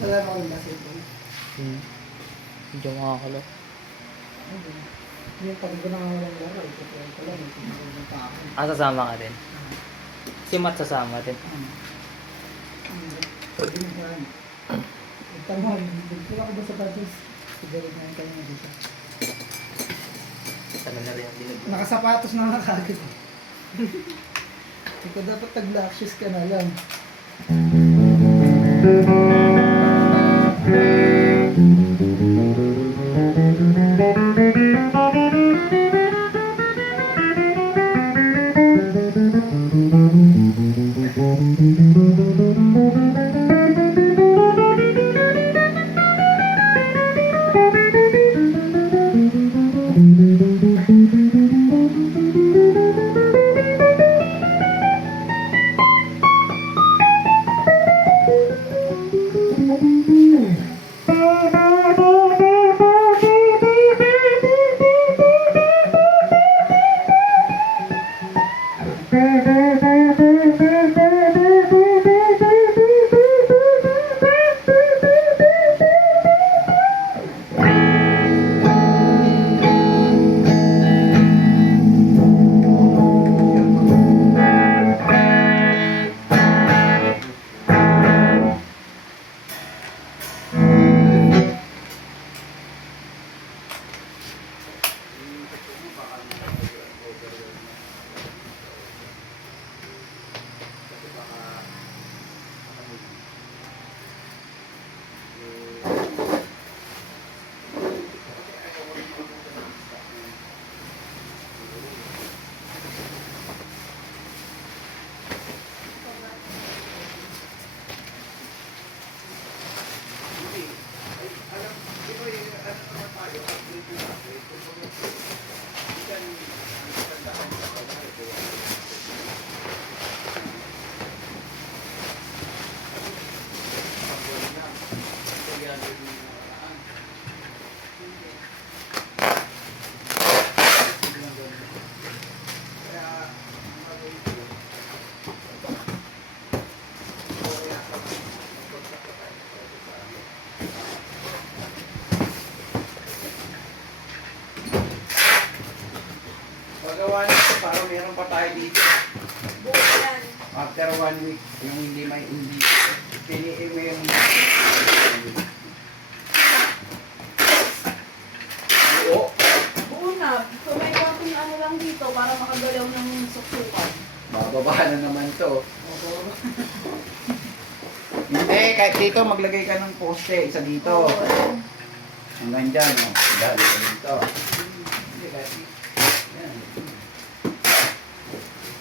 Wala mo akong basketball. Medyo makakalo. Yung pag ko na walang laro, ito ko lang, ito ko pa ako. Sasama ka din? Si Matt sasama din. Pwede mo pa rin. Tama, dito ako ba sa batis? Sigarit na yung kanya na dito. Sana na rin ang dinag. Nakasapatos na nakagad. Ikaw dapat tag-black shoes ka na lang. Pagawa nito, parang meron pa tayo dito. After 1 week, yung hindi may hindi. Piliin mo yung... Oo. Oo na. So may konting ano lang dito para makagalaw ng suksukan. Bababa na naman to. Hindi, kahit dito maglagay ka ng poste. Isa dito. Hanggang dyan. Oh. Dali ka dito. Hindi, kahit dito. Yan.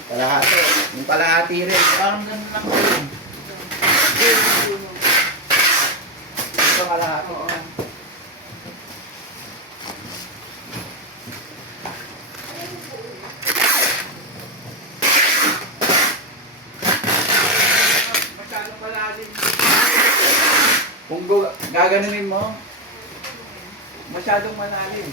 Kalahati. Yung kalahati rin. Parang ganun lang rin. Ito kalahati. Masyadong malalim. Kung gaganunin mo, masyadong malalim.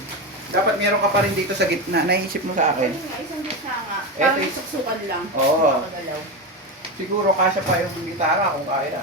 Dapat meron ka pa rin dito sa gitna. Naisip mo sa akin. Ayun nga, isang gitna nga. Eto Parang yung- suksukan lang. Oo. Makagalaw. Siguro kasya pa yung gitara kung kaya.